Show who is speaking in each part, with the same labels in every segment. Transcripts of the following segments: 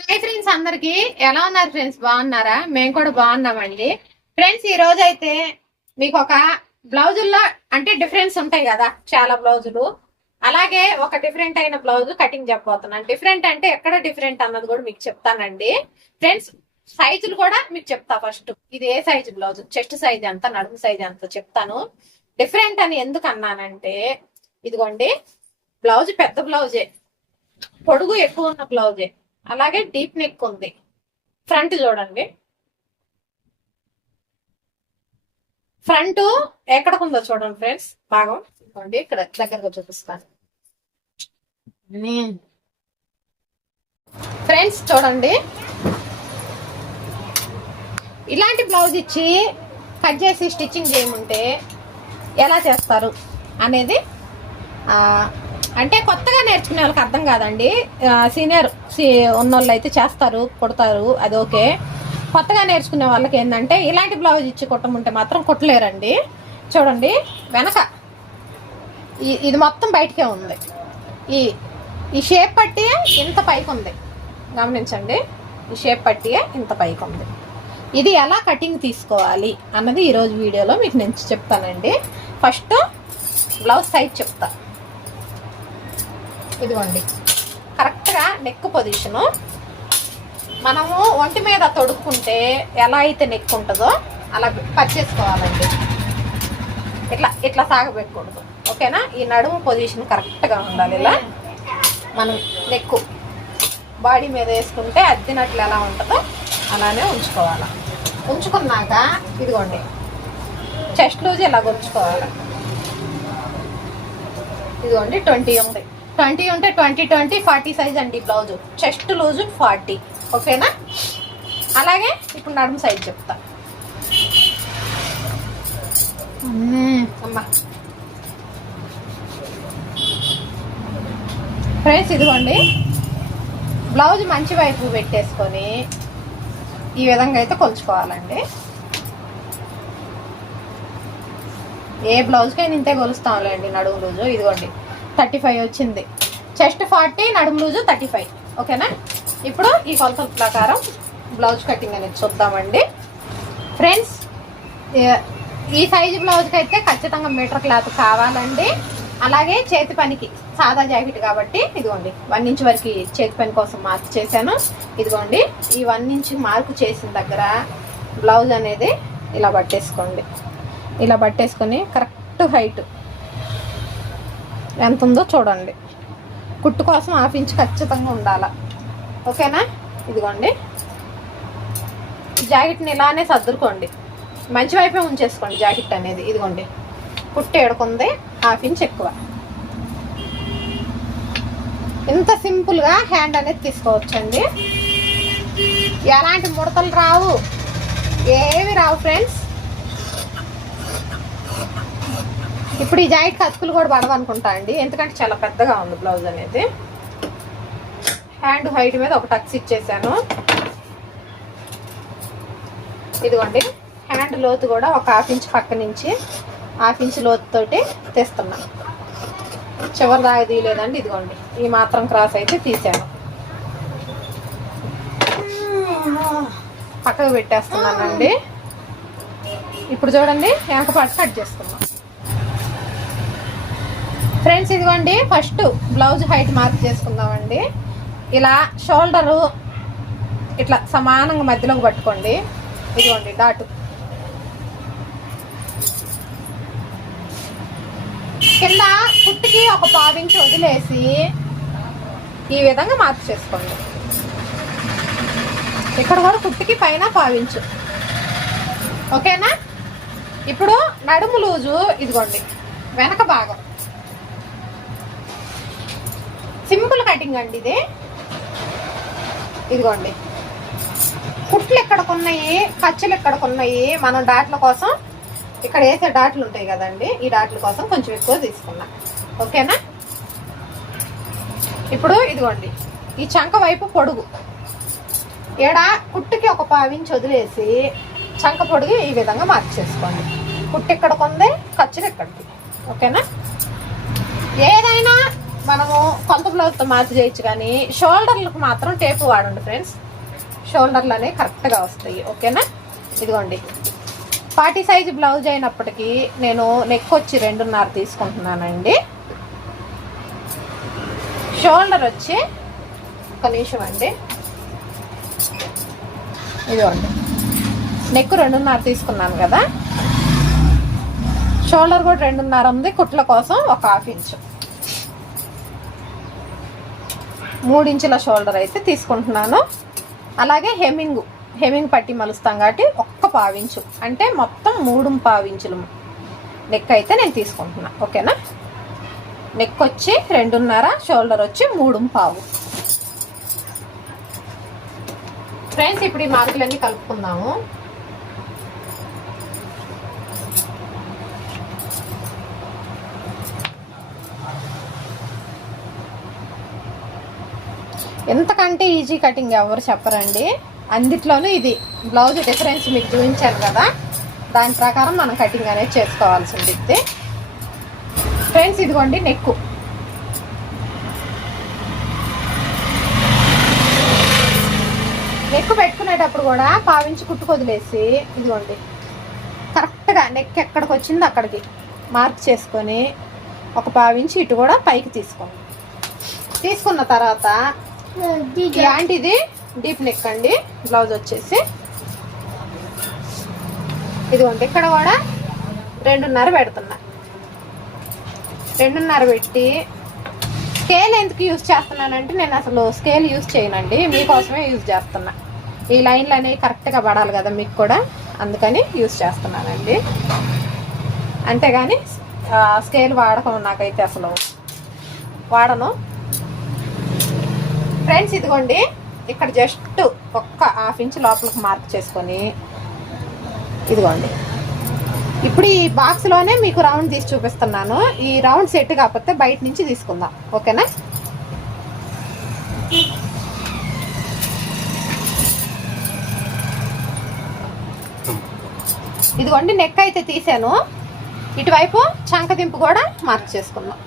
Speaker 1: Hi friends అందరికి. ఎలా ఉన్నారు ఫ్రెండ్స్ బాగున్నారా? మేము కూడా బాగున్నామండి. ఫ్రెండ్స్ ఈ రోజు అయితే మీకు ఒక బ్లౌజుల్లో అంటే డిఫరెన్స్ ఉంటాయి కదా చాలా బ్లౌజులు. అలాగే ఒక డిఫరెంట్ అయిన బ్లౌజ్ కటింగ్ చెప్పబోతున్నాను. డిఫరెంట్ అంటే ఎక్కడ డిఫరెంట్ అన్నది కూడా మీకు చెప్తానండి. ఫ్రెండ్స్ సైజులు కూడా మీకు చెప్తా ఫస్ట్ ఇది ఏ సైజు బ్లౌజ్? చెస్ట్ సైజ్ ఎంత? నడుము సైజ్ ఎంత? చెప్తాను. డిఫరెంట్ అని ఎందుకు అన్నానంటే ఇదిగోండి బ్లౌజ్ పెద్ద బ్లౌజే. పొడుగు ఎక్కువ ఉన్న బ్లౌజే. అలాగే డీప్ నెక్ ఉంది. ఫ్రంట్ చూడండి. ఫ్రంట్ ఎక్కడికి ఉందో చూడండి ఫ్రెండ్స్. భాగం చూడండి ఇక్కడ దగ్గరగా చూపిస్తాను. ఫ్రెండ్స్ చూడండి. ఇలాంటి బ్లౌజ్ ఇచ్చి కట్ చేసి స్టిచ్చింగ్ చేయమంటే ఎలా చేస్తారు అనేది అంటే కొత్తగా నేర్చుకునే వాళ్ళకి అర్థం కాదండి. సీనియర్ ఉన్న వాళ్ళు అయితే చేస్తారు కుడతారు అది ఓకే. కొత్తగా నేర్చుకునే వాళ్ళకి ఏంటంటే ఇలాంటి బ్లౌజ్ ఇచ్చి కుట్టమంటే మాత్రం కుట్టలేరండి. చూడండి వెనక. ఇది మొత్తం బయటకే ఉంది. ఈ ఈ షేప్ పట్టి ఇంత పైకి ఉంది. గమనించండి ఈ షేప్ పట్టి ఇంత పైకి ఉంది. ఇది ఎలా కటింగ్ తీసుకోవాలి అన్నది ఈరోజు వీడియోలో మీకు నేను చెప్తానండి. ఫస్ట్ బ్లౌజ్ సైజ్ చెప్తాను ఇదిగోండి. కరెక్ట్గా నెక్ పొజిషను మనము ఒంటి మీద తొడుక్కుంటే ఎలా అయితే నెక్ ఉంటుందో అలా పచ్చేసుకోవాలండి ఇట్లా ఇట్లా సాగబెట్టకూడదు. ఓకేనా? ఈ నడుము పొజిషన్ కరెక్ట్గా ఉండాలి ఇలా. మనం నెక్ బాడీ మీద వేసుకుంటే అద్దినట్లు ఎలా ఉంటుందో అలానే ఉంచుకోవాలి. ఉంచుకున్నాక ఇదిగోండి. చెస్ట్ లూజ్ ఇలా ఉంచుకోవాలి. ఇదిగోండి ట్వంటీ ఉంది. ట్వంటీ ఉంటే ట్వంటీ ట్వంటీ ఫార్టీ సైజ్ అండి బ్లౌజ్. Chest loose forty. ఓకేనా? అలాగే ఇప్పుడు నడుము సైజ్ చెప్తా. అమ్మా ఫ్రెండ్స్ ఇదిగోండి. బ్లౌజ్ మంచి వైపు పెట్టేసుకొని ఈ విధంగా అయితే కొలుచుకోవాలండి. ఏ బ్లౌజ్కి అయినా ఇంతే కొలుస్తాంలేండి నడుము లూజు. ఇదిగోండి. థర్టీ ఫైవ్ వచ్చింది. చెస్ట్ ఫార్టీ నడుము లూజు థర్టీ ఫైవ్. ఓకేనా? ఇప్పుడు ఈ కొలతల ప్రకారం బ్లౌజ్ కటింగ్ అనేది చూద్దామండి. ఫ్రెండ్స్ ఈ సైజు బ్లౌజ్కి అయితే ఖచ్చితంగా మీటర్ క్లాత్ కావాలండి. అలాగే చేతి పనికి సాదా జాకెట్ కాబట్టి ఇదిగోండి వన్ ఇంచ్ వరకు చేతి పని కోసం మార్క్ చేశాను. ఇదిగోండి ఈ వన్ ఇంచ్ మార్క్ చేసిన దగ్గర బ్లౌజ్ అనేది ఇలా పట్టేసుకోండి. ఇలా పట్టేసుకొని కరెక్ట్ హైట్ ఎంత ఉందో చూడండి. కుట్టు కోసం హాఫ్ ఇంచ్ ఖచ్చితంగా ఉండాల. ఓకేనా? ఇదిగోండి. జాకెట్ని ఇలానే సర్దుకోండి. మంచి వైపే ఉంచేసుకోండి జాకెట్ అనేది. ఇదిగోండి. కుట్టు ఏడుకుంది. హాఫ్ ఇంచ్ ఎక్కువ. ఇంత సింపుల్గా హ్యాండ్ అనేది తీసుకోవచ్చండి. ఎలాంటి ముడతలు రావు. ఏవి రావు ఫ్రెండ్స్. ఇప్పుడు ఈ జాయింట్ కతుకులు కూడా పడవనుకుంటా అండి. ఎందుకంటే చాలా పెద్దగా ఉంది బ్లౌజ్ అనేది. హ్యాండ్ హైట్ మీద ఒక టక్స్ ఇచ్చేసాను. ఇదిగోండి. హ్యాండ్ లోతు కూడా ఒక హాఫ్ ఇంచ్ పక్క నుంచి హాఫ్ ఇంచ్ లోతుతోటి తీస్తున్నా. చివరి దాకా తీయలేదండి. ఇదిగోండి. ఈ మాత్రం క్రాస్ అయితే తీసాను. పక్కకు పెట్టేస్తున్నానండి. ఇప్పుడు చూడండి వెనక పాటు కట్ చేసుకున్నాం ఫ్రెండ్స్ ఇదిగోండి ఫస్ట్ బ్లౌజ్ హైట్ మార్క్ చేసుకుందామండి. ఇలా షోల్డరు ఇట్లా సమానంగా మధ్యలోకి పట్టుకోండి. ఇదిగోండి డాటు. కింద కుట్టికి ఒక పావించి వదిలేసి ఈ విధంగా మార్పు చేసుకోండి. ఇక్కడ కూడా కుట్టికి పైన పావించు ఓకేనా? ఇప్పుడు నడుము లూజు ఇదిగోండి వెనక భాగం. కటింగ్ అండి ఇది. ఇదిగోండి. కుట్లు ఎక్కడకున్నాయి ఖర్చులు ఎక్కడకున్నాయి మనం డాట్ల కోసం ఇక్కడ వేసే డాట్లు ఉంటాయి కదండి. ఈ డాట్ల కోసం కొంచెం ఎక్కువ తీసుకున్నా. ఓకేనా? ఇప్పుడు ఇదిగోండి. ఈ చంక వైపు పొడుగు. ఏడ? కుట్టుకి ఒక పావించి వదిలేసి చంక పొడుగు ఈ విధంగా మార్చేసుకోండి కుట్టు ఎక్కడికి ఉంది ఖర్చులు ఎక్కడికి ఓకేనా? ఏదైనా మనము కొంత బ్లౌజ్తో మార్చి చేయొచ్చు కానీ షోల్డర్లకు మాత్రం టేపు వాడండి ఫ్రెండ్స్. షోల్డర్లు అనేవి కరెక్ట్గా వస్తాయి ఓకేనా? ఇదిగోండి. పార్టీ సైజు బ్లౌజ్ అయినప్పటికీ నేను నెక్ వచ్చి రెండున్నర తీసుకుంటున్నానండి. షోల్డర్ వచ్చి ఒక నిమిషం అండి. ఇదిగోండి. నెక్ రెండున్నర తీసుకున్నాను కదా. షోల్డర్ కూడా రెండున్నర ఉంది కుట్ల కోసం ఒక హాఫ్ ఇంచు. మూడు ఇంచుల షోల్డర్ అయితే తీసుకుంటున్నాను. అలాగే హెమింగ్ హెమింగ్ పట్టి మలుస్తాం కాబట్టి ఒక్క పావించు. అంటే మొత్తం మూడు పావించులు నెక్ అయితే నేను తీసుకుంటున్నా. ఓకేనా? నెక్ వచ్చి రెండున్నర షోల్డర్ వచ్చి మూడు పావు. ఫ్రెండ్స్ ఇప్పుడు ఈ మార్కులన్నీ కలుపుకుందాము. ఎంతకంటే ఈజీ కటింగ్ ఎవరు చెప్పరండి? అందిట్లోనూ ఇది. బ్లౌజ్ డిఫరెన్స్ మీకు చూపించాను కదా. దాని ప్రకారం మనం కటింగ్ అనేది చేసుకోవాల్సి ఉంటుంది ఫ్రెండ్స్ ఇదిగోండి నెక్కు. నెక్కు పెట్టుకునేటప్పుడు కూడా పావించి కుట్టుకు వదిలేసి ఇదిగోండి. కరెక్ట్గా నెక్ ఎక్కడికి వచ్చిందో అక్కడికి మార్క్ చేసుకొని ఒక పావించి ఇటు కూడా పైకి తీసుకోండి. తీసుకున్న తర్వాత ఇలాంటిది డీప్ నెక్ అండి. బ్లౌజ్ వచ్చేసి. ఇదిగోండి ఇక్కడ కూడా రెండున్నర పెడుతున్నా. రెండున్నర పెట్టి స్కేల్ ఎందుకు యూజ్ చేస్తున్నానంటే నేను అసలు స్కేల్ యూజ్ చేయనండి. మీకోసమే యూజ్ చేస్తున్నా. ఈ లైన్లు అనేవి కరెక్ట్గా పడాలి కదా మీకు కూడా. అందుకని యూజ్ చేస్తున్నానండి. అంతేగాని స్కేల్ వాడకం నాకైతే అసలు వాడను. ఫ్రెండ్స్ ఇదిగోండి. ఇక్కడ జస్ట్ ఒక్క హాఫ్ ఇంచ్ లోపలికి మార్క్ చేసుకొని ఇదిగోండి. ఇప్పుడు ఈ బాక్స్లోనే మీకు రౌండ్ తీసి చూపిస్తున్నాను. ఈ రౌండ్ సెట్ కాకపోతే బయట నుంచి తీసుకుందాం. ఓకేనా? ఇదిగోండి నెక్ అయితే తీసాను. ఇటువైపు చంకదింపు కూడా మార్క్ చేసుకుందాం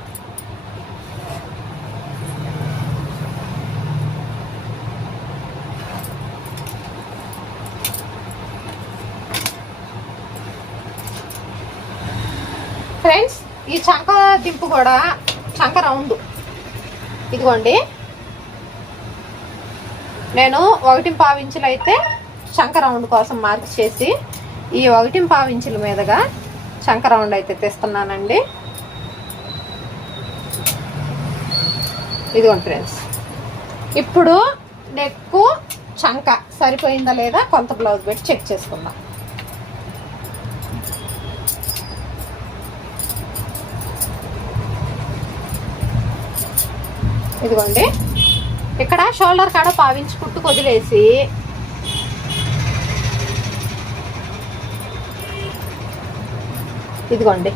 Speaker 1: ఫ్రెండ్స్ ఈ చంక దింపు కూడా చంక రౌండ్ ఇదిగోండి. నేను ఒకటి పావించులు అయితే చంక రౌండ్ కోసం మార్క్ చేసి ఈ ఒకటి పావించుల మీదుగా చంక రౌండ్ అయితే తెస్తున్నానండి. ఇదిగోండి ఫ్రెండ్స్. ఇప్పుడు నెక్కు చంక సరిపోయిందా లేదా కొంత బ్లౌజ్ పెట్టి చెక్ చేసుకుందాం. ఇదిగోండి. ఇక్కడ షోల్డర్ కాడ పావించి కుట్టు వదిలేసి ఇదిగోండి.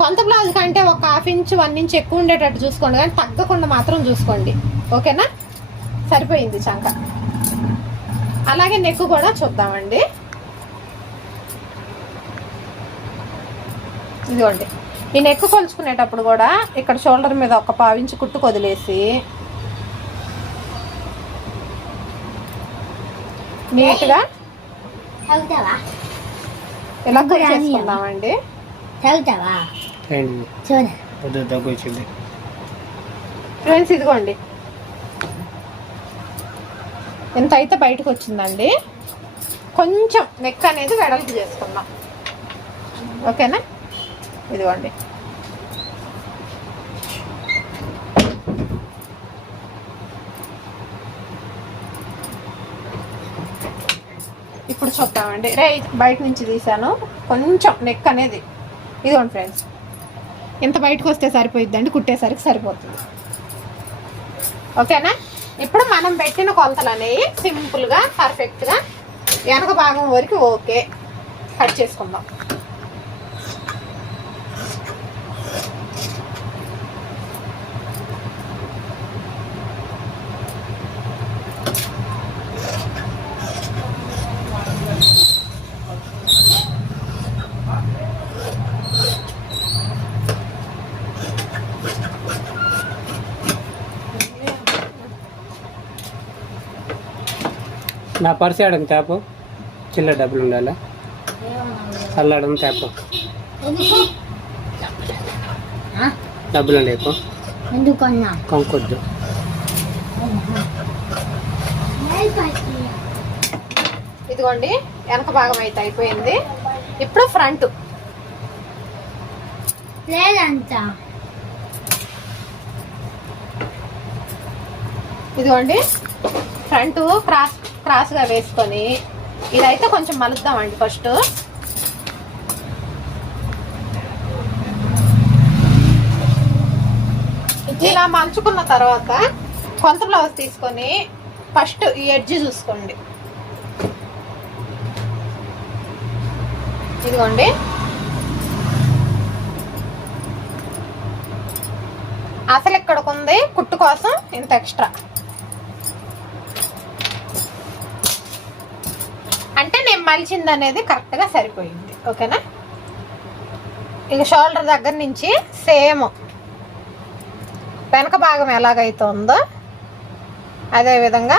Speaker 1: కొంత బ్లౌజ్ కంటే ఒక హాఫ్ ఇంచ్ వన్ ఇంచ్ ఎక్కువ ఉండేటట్టు చూసుకోండి కానీ తగ్గకుండా మాత్రం చూసుకోండి. ఓకేనా? సరిపోయింది చంక. అలాగే నెక్ కూడా చూద్దామండి. ఇదిగోండి. ఈ నెక్ కొలుచుకునేటప్పుడు కూడా ఇక్కడ షోల్డర్ మీద ఒక పావించి కుట్టు వదిలేసి నీట్గా ఇలా చేసుకుందామండి
Speaker 2: చదువుతావా
Speaker 3: అయింది
Speaker 2: చూడ.
Speaker 3: పొద్దు దగ్గు వచ్చింది
Speaker 1: ఫ్రెండ్స్ ఇదిగోండి. ఎంత అయితే బయటకు వచ్చిందండి. కొంచెం నెక్ అనేది వెడల్పు చేసుకుందాం. ఓకేనా? ఇదిగోండి. ఇప్పుడు చూద్దామండి. రే బయట నుంచి తీసాను కొంచెం నెక్ అనేది. ఇదిగోండి ఫ్రెండ్స్ ఇంత బయటకు వస్తే సరిపోయిద్దండి కుట్టేసరికి సరిపోతుంది. ఓకేనా? ఇప్పుడు మనం పెట్టిన కొలతలు అనేవి సింపుల్గా పర్ఫెక్ట్గా వెనక భాగం వరకు ఓకే. కట్ చేసుకుందాం.
Speaker 3: నా పర్స్ ఆడడం తేపు. చిల్లర డబ్బులు ఉండాలా? చల్లడం తేపు? డబ్బులు లేపు
Speaker 2: ఎందుకన్నా?
Speaker 3: కొంకొద్దు
Speaker 1: ఇదిగోండి వెనక భాగం అయితే అయిపోయింది. ఇప్పుడు ఫ్రంట్.
Speaker 2: లేదంట.
Speaker 1: ఇదిగోండి ఫ్రంట్ క్రాస్ క్రాస్గా వేసుకొని ఇదైతే కొంచెం మలుద్దామండి ఫస్ట్. ఇలా మలుచుకున్న తర్వాత కొంత బ్లౌజ్ తీసుకొని ఫస్ట్ ఈ ఎడ్జ్ చూసుకోండి. ఇదిగోండి. అసలు ఇక్కడికి ఉంది కుట్టు కోసం ఇంత ఎక్స్ట్రా అంటే నేను మలిచింది అనేది కరెక్ట్గా సరిపోయింది. ఓకేనా? ఇక షోల్డర్ దగ్గర నుంచి సేమ్ వెనక భాగం ఎలాగైతే ఉందో అదే విధంగా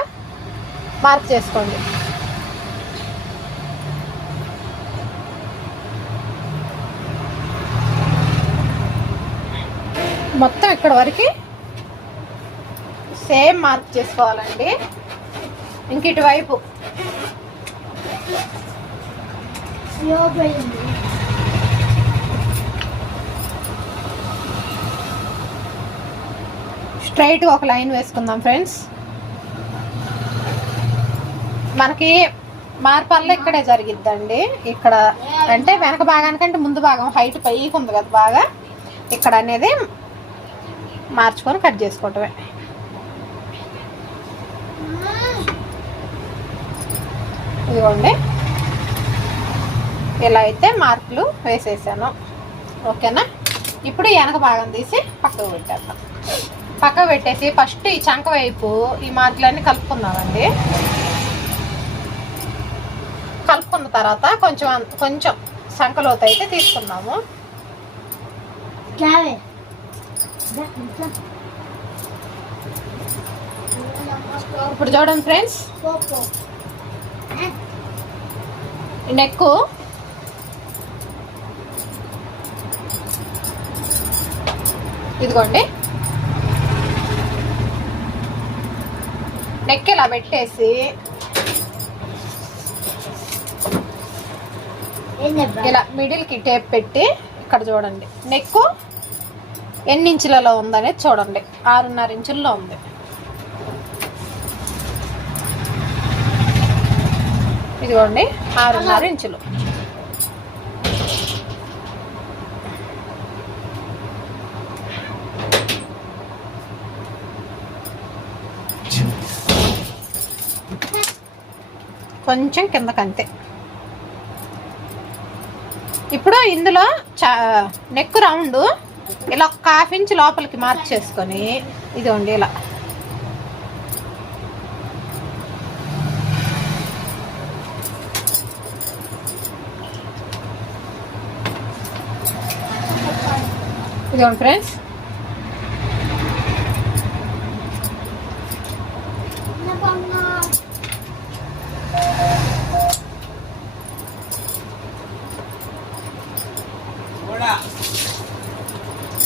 Speaker 1: మార్క్ చేసుకోండి. మొత్తం ఇక్కడ వరకు సేమ్ మార్క్ చేసుకోవాలండి. ఇంక ఇటువైపు స్ట్రైట్ ఒక లైన్ వేసుకుందాం ఫ్రెండ్స్ మనకి మార్పల్ల ఇక్కడే జరిగిద్దండి. ఇక్కడ అంటే వెనక భాగానికంటే ముందు భాగం హైట్ పైకి ఉంది కదా బాగా. ఇక్కడ అనేది మార్చుకొని కట్ చేసుకోవటమే. ఇదిగోండి. ఇలా అయితే మార్కులు వేసేసాను. ఓకేనా? ఇప్పుడు ఈ వెనక భాగం తీసి పక్కకు పెట్టేద్దాం. పక్కకు పెట్టేసి ఫస్ట్ ఈ చంక వైపు ఈ మార్కులన్నీ కలుపుకుందామండి. కలుపుకున్న తర్వాత కొంచెం కొంచెం సంకలోత అయితే
Speaker 2: క్యావే
Speaker 1: ఇప్పుడు చూడండి ఫ్రెండ్స్. నెక్ ఇదిగోండి. నెక్ ఇలా పెట్టేసి? ఇలా మిడిల్కి టేప్ పెట్టి ఇక్కడ చూడండి. నెక్ ఎన్ని ఇంచులలో ఉందనేది చూడండి. ఆరున్నర ఇంచుల్లో ఉంది. ఇదిగోండి ఆరున్నర ఇంచులు. కొంచెం కిందకంతే. ఇప్పుడు ఇందులో చా నెక్ రౌండ్ ఇలా ఒక హాఫ్ ఇంచ్ లోపలికి మార్క్ చేసుకొని ఇదిగోండి ఇలా. ఇదిగోండి ఫ్రెండ్స్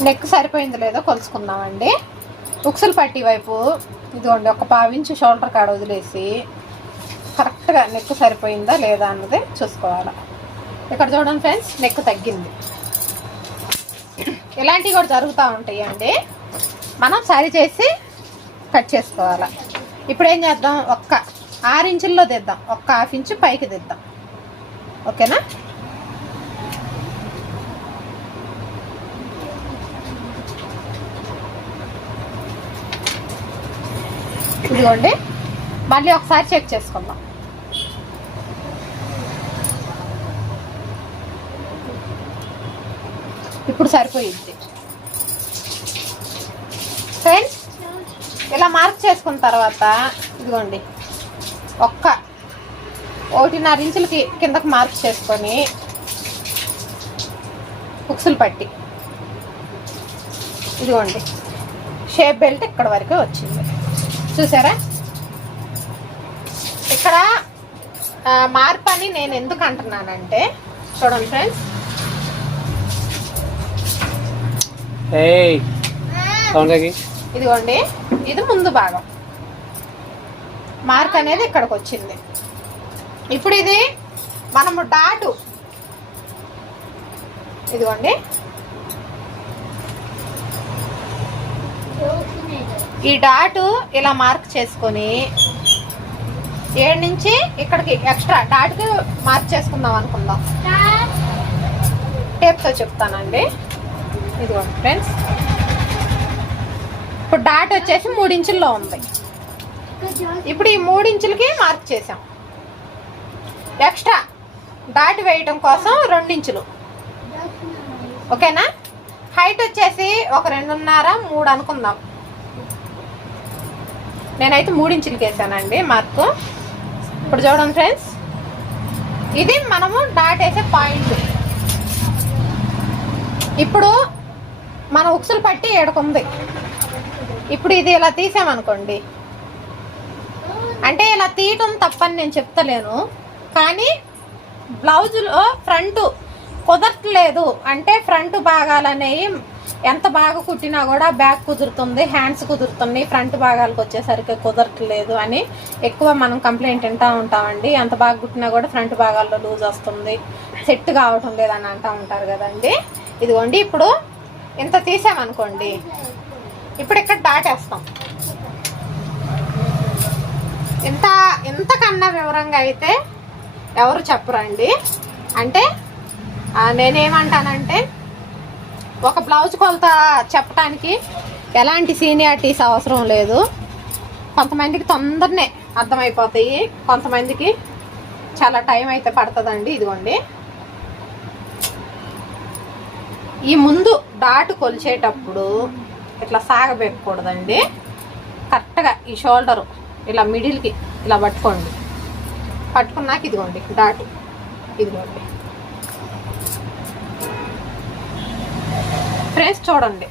Speaker 1: నెక్ సరిపోయింది లేదో కొలుసుకుందామండి. ఉక్సులు పట్టి వైపు ఇదిగోండి ఒక పావించి షోల్డర్ కాడ వదిలేసి కరెక్ట్గా నెక్ సరిపోయిందా లేదా అన్నది చూసుకోవాలి. ఇక్కడ చూడండి ఫ్రెండ్స్ నెక్ తగ్గింది. ఇలాంటివి కూడా జరుగుతూ ఉంటాయి అండి? మనం సరి చేసి కట్ చేసుకోవాలి. ఇప్పుడు ఏం చేద్దాం? ఒక్క ఆరు ఇంచుల్లో దిద్దాం ఒక్క హాఫ్ ఇంచు పైకి దిద్దాం ఓకేనా? ఇదిగోండి. మళ్ళీ ఒకసారి చెక్ చేసుకుందాం. ఇప్పుడు సరిపోయింది. ఫ్రెండ్స్ ఇలా మార్క్ చేసుకున్న తర్వాత ఇదిగోండి ఒక్క ఒకటిన్నర ఇంచులకి కిందకి మార్క్ చేసుకొని బుక్సులు పట్టి ఇదిగోండి షేప్ బెల్ట్ ఇక్కడ వరకు వచ్చింది. చూసారా? ఇక్కడ మార్పు అని నేను ఎందుకు అంటున్నానంటే చూడండి ఫ్రెండ్స్ ఇదిగోండి ఇది ముందు భాగం. మార్క్ అనేది ఇక్కడికి వచ్చింది. ఇప్పుడు ఇది మనము డాటు. ఇదిగోండి. ఈ డాటు ఇలా మార్క్ చేసుకొని ఏడు నుంచి ఇక్కడికి ఎక్స్ట్రా డాట్కి మార్క్ చేసుకుందాం అనుకుందాం. టేప్తో చెప్తానండి. ఇదిగోండి ఫ్రెండ్స్ ఇప్పుడు డాట్ వచ్చేసి మూడించుల్లో ఉంది. ఇప్పుడు ఈ మూడించులకి మార్క్ చేసాం ఎక్స్ట్రా డాట్ వేయటం కోసం రెండించులు. ఓకేనా? హైట్ వచ్చేసి ఒక రెండున్నర మూడు అనుకుందాం. నేనైతే మూడించులకి వేసానండి మార్కు ఇప్పుడు చూడండి ఫ్రెండ్స్ ఇది మనము డాట్ వేసే పాయింట్ ఇప్పుడు మన ఉక్సులు పట్టి ఏడుకుంది. ఇప్పుడు ఇది ఇలా తీసామనుకోండి. అంటే ఇలా తీయటం తప్పని నేను చెప్తలేను. కానీ బ్లౌజులో ఫ్రంట్ కుదరట్లేదు. అంటే ఫ్రంట్ భాగాలు అనేవి ఎంత బాగా కుట్టినా కూడా బ్యాక్ కుదురుతుంది హ్యాండ్స్ కుదురుతుంది ఫ్రంట్ భాగాలకు వచ్చేసరికి కుదరట్లేదు అని ఎక్కువ మనం కంప్లైంట్ వింటూ ఉంటామండి. ఎంత బాగా కుట్టినా కూడా ఫ్రంట్ భాగాల్లో లూజ్ వస్తుంది సెట్ కావటం లేదని అంటూ ఉంటారు కదండి. ఇదిగోండి ఇప్పుడు ఇంత తీసామనుకోండి ఇప్పుడు ఇక్కడ దాటేస్తాం. ఇంత ఇంతకన్నా వివరంగా అయితే ఎవరు చెప్పరండి. అంటే నేనేమంటానంటే ఒక బ్లౌజ్ కొలత చెప్పడానికి ఎలాంటి సీనియారిటీస్ అవసరం లేదు. కొంతమందికి తొందరనే అర్థమైపోతాయి. కొంతమందికి చాలా టైం అయితే పడుతుందండి ఇదిగోండి. ఈ ముందు డాటు కొలిచేటప్పుడు ఇట్లా సాగబెట్టకూడదండి కరెక్ట్గా ఈ షోల్డరు ఇలా మిడిల్కి ఇలా పట్టుకోండి. పట్టుకున్నాక ఇదిగోండి డాటు ఇదిగోండి. ఫ్రెండ్స్ చూడండి.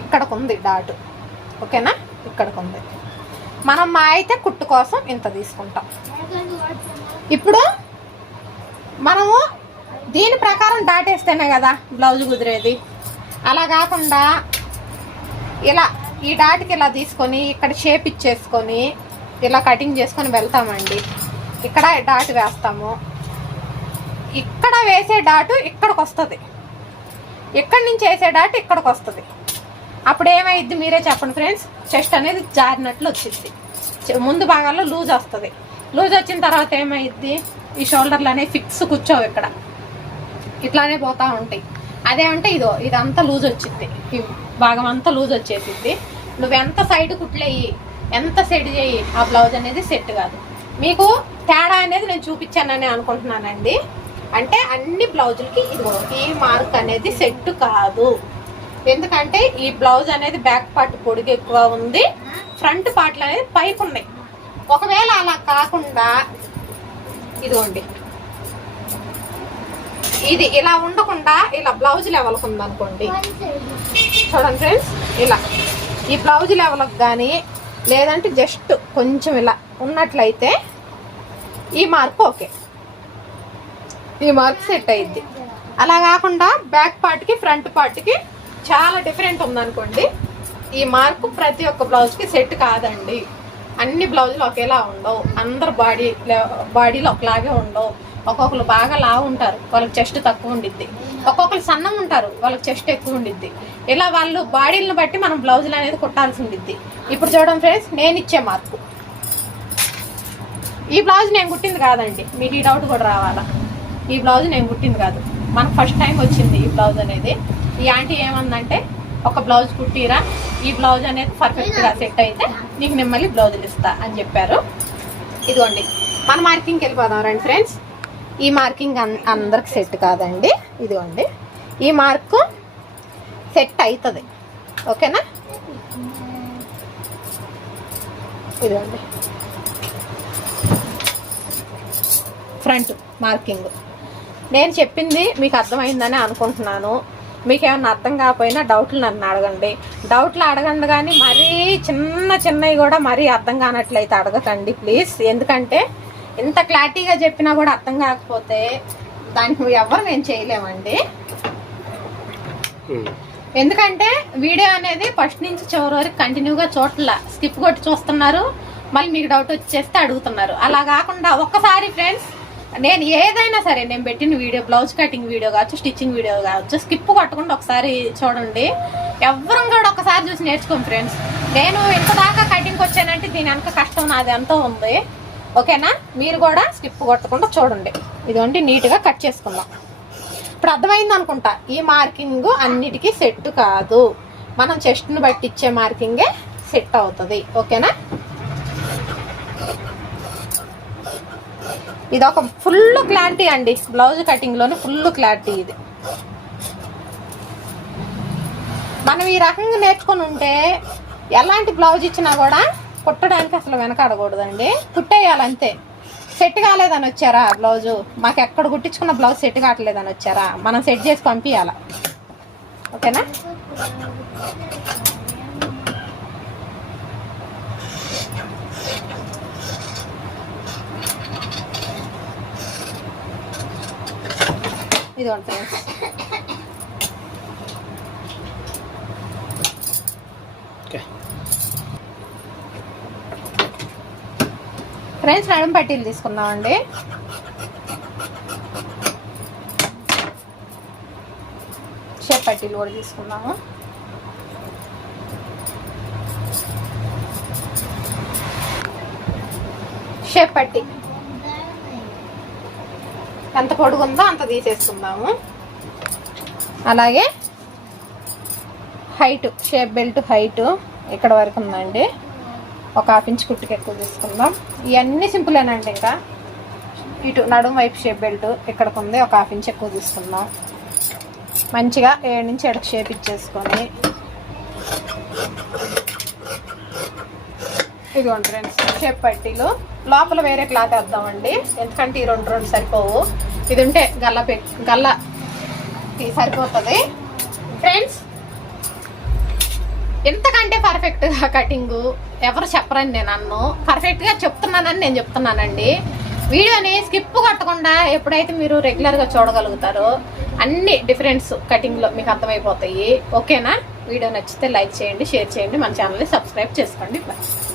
Speaker 1: ఇక్కడికి ఉంది డాటు. ఓకేనా? ఇక్కడికి ఉంది మనం మా అయితే కుట్టు కోసం ఇంత తీసుకుంటాం. ఇప్పుడు మనము దీని ప్రకారం దాటేస్తేనే కదా బ్లౌజ్ కుదిరేది. అలా కాకుండా ఇలా ఈ డాట్కి ఇలా తీసుకొని ఇక్కడ షేప్ ఇచ్చేసుకొని ఇలా కటింగ్ చేసుకొని వెళ్తామండి. ఇక్కడ డాట్ వేస్తాము. ఇక్కడ వేసే డాటు ఇక్కడికి వస్తుంది ఇక్కడి నుంచి వేసే డాట్ ఇక్కడికి వస్తుంది అప్పుడు ఏమైద్ది మీరే చెప్పండి ఫ్రెండ్స్. చెస్ట్ అనేది జారినట్లు వచ్చింది ముందు భాగాల్లో లూజ్ వస్తుంది. లూజ్ వచ్చిన తర్వాత ఏమైద్ది? ఈ షోల్డర్లు అనేవి ఫిక్స్ కూర్చోవు ఇక్కడ. ఇట్లానే పోతూ ఉంటాయి. అదేమంటే ఇదో ఇదంతా లూజ్ వచ్చింది ఈ భాగం అంతా లూజ్ వచ్చేసింది నువ్వు ఎంత సైడ్ కుట్లేయి ఎంత సెట్ చేయి ఆ బ్లౌజ్ అనేది సెట్ కాదు. మీకు తేడా అనేది నేను చూపించానని అనుకుంటున్నానండి. అంటే అన్ని బ్లౌజులకి ఇదిగో ఈ మార్క్ అనేది సెట్ కాదు. ఎందుకంటే ఈ బ్లౌజ్ అనేది బ్యాక్ పార్ట్ పొడుగు ఎక్కువ ఉంది. ఫ్రంట్ పార్ట్లు అనేది పైపు ఉన్నాయి ఒకవేళ అలా కాకుండా ఇదిగోండి. ఇది ఇలా ఉండకుండా ఇలా బ్లౌజ్ లెవెల్కి ఉందనుకోండి. చూడండి ఫ్రెండ్స్ ఇలా. ఈ బ్లౌజ్ లెవెల్కి కానీ లేదంటే జస్ట్ కొంచెం ఇలా ఉన్నట్లయితే ఈ మార్క్ ఓకే ఈ మార్క్ సెట్ అయింది అలా కాకుండా బ్యాక్ పార్ట్కి ఫ్రంట్ పార్ట్కి చాలా డిఫరెంట్ ఉందనుకోండి. ఈ మార్క్ ప్రతి ఒక్క బ్లౌజ్కి సెట్ కాదండి. అన్ని బ్లౌజులు ఒకేలా ఉండవు. అందరు బాడీ బాడీలో ఒకలాగే ఉండవు. ఒక్కొక్కరు బాగా లావు ఉంటారు. వాళ్ళకి చెస్ట్ తక్కువ ఉండిద్ది. ఒక్కొక్కరు సన్నం ఉంటారు. వాళ్ళకి చెస్ట్ ఎక్కువ ఉండిద్ది. ఇలా వాళ్ళు బాడీలను బట్టి మనం బ్లౌజులు అనేది కుట్టాల్సి ఉండిద్ది. ఇప్పుడు చూడండి ఫ్రెండ్స్ నేను ఇచ్చే మార్పు ఈ బ్లౌజ్ నేను కుట్టింది కాదండి. మీకు ఈ డౌట్ కూడా రావాలా? ఈ బ్లౌజ్ నేను కుట్టింది కాదు. మనకు ఫస్ట్ టైం వచ్చింది ఈ బ్లౌజ్ అనేది. ఈ ఆంటీ ఏమందంటే ఒక బ్లౌజ్ కుట్టిరా ఈ బ్లౌజ్ అనేది పర్ఫెక్ట్గా సెట్ అయితే నీకు మిమ్మల్ని బ్లౌజులు ఇస్తా అని చెప్పారు. ఇదిగోండి. మన మార్కింగ్కి వెళ్ళిపోదాం రండి ఫ్రెండ్స్. ఈ మార్కింగ్ అందరికి సెట్ కాదండి. ఇదిగోండి. ఈ మార్కు సెట్ అవుతుంది ఓకేనా? ఇదిగోండి. Front marking. నేను చెప్పింది మీకు అర్థమైందని అనుకుంటున్నాను. మీకు ఏమన్నా అర్థం కాకపోయినా డౌట్లు నన్ను అడగండి. డౌట్లు అడగండి కానీ మరీ చిన్న చిన్నవి కూడా మరీ అర్థం కానట్లయితే అడగకండి ప్లీజ్. ఎందుకంటే ఇంత క్లారిటీగా చెప్పినా కూడా అర్థం కాకపోతే దానికి ఎవరు మేము చేయలేమండి. ఎందుకంటే వీడియో అనేది ఫస్ట్ నుంచి చివరి వరకు కంటిన్యూగా చూడట్లా స్కిప్ కొట్టి చూస్తున్నారు. మళ్ళీ మీకు డౌట్ వచ్చేస్తే అడుగుతున్నారు. అలా కాకుండా ఒక్కసారి ఫ్రెండ్స్ నేను ఏదైనా సరే నేను పెట్టిన వీడియో బ్లౌజ్ కటింగ్ వీడియో కావచ్చు స్టిచ్చింగ్ వీడియో కావచ్చు స్కిప్ కొట్టకుండా ఒకసారి చూడండి. ఎవ్వరం కూడా ఒకసారి చూసి నేర్చుకోండి ఫ్రెండ్స్. నేను ఇంత దాకా కటింగ్కి వచ్చానంటే దీని వెనక కష్టం నాది ఎంతో ఉంది. ఓకేనా? మీరు కూడా స్టిప్ కొట్టకుండా చూడండి. ఇదిగోండి నీట్గా కట్ చేసుకుందాం. ఇప్పుడు అర్థమైంది అనుకుంటా. ఈ మార్కింగ్ అన్నిటికీ సెట్ కాదు. మనం చెస్ట్ని బట్టి ఇచ్చే మార్కింగే సెట్ అవుతుంది. ఓకేనా? ఇది ఒక ఫుల్ క్లారిటీ అండి. బ్లౌజ్ కటింగ్లోనే ఫుల్ క్లారిటీ ఇది. మనం ఈ రకంగా నేర్చుకుని ఉంటే ఎలాంటి బ్లౌజ్ ఇచ్చినా కూడా కుట్టడానికి అసలు వెనకాడకూడదండి. కుట్టేయాలంతే. సెట్ కాలేదని వచ్చారా బ్లౌజు? మాకు ఎక్కడ కుట్టించుకున్న బ్లౌజ్ సెట్ కావట్లేదని వచ్చారా? మనం సెట్ చేసి పంపించాలా ఓకేనా? ఇది ఉంటుంది ఫ్రెండ్స్ నడుము పట్టీలు తీసుకుందామండి. షేప్ పట్టీలు కూడా తీసుకుందాము. షేప్ పట్టీ. ఎంత పొడుగుందో అంత తీసేసుకుందాము. అలాగే హైట్ షేప్ బెల్ట్ హైట్ ఇక్కడ వరకు ఉందండి. ఒక హాఫ్ ఇంచ్ కుట్టుకి ఎక్కువ తీసుకుందాం. ఇవన్నీ సింపులేనండి ఇంకా. ఇటు నడుము వైపు షేప్ బెల్ట్ ఇక్కడికి ఉంది ఒక హాఫ్ ఇంచ్ ఎక్కువ తీసుకుందాం. మంచిగా ఏడు నుంచి ఎడకు షేప్ ఇచ్చేసుకొని. ఇదిగోండి ఫ్రెండ్స్ షేప్ పట్టీలు. లోపల వేరే క్లాత్ వేద్దామండి. ఎందుకంటే ఈ రెండు రెండు సరిపోవు. ఇది ఉంటే గల్ల పె గల్ల సరిపోతుంది. ఫ్రెండ్స్ ఎంత పర్ఫెక్ట్గా కటింగ్ ఎవరు చెప్పరండి నేను నన్ను పర్ఫెక్ట్గా చెప్తున్నానని నేను చెప్తున్నానండి. వీడియోని స్కిప్ కొట్టకుండా ఎప్పుడైతే మీరు రెగ్యులర్గా చూడగలుగుతారో అన్ని డిఫరెన్స్ కటింగ్లో మీకు అర్థమైపోతాయి. ఓకేనా వీడియో నచ్చితే లైక్ చేయండి షేర్ చేయండి మన ఛానల్ని సబ్స్క్రైబ్ చేసుకోండి. బాయ్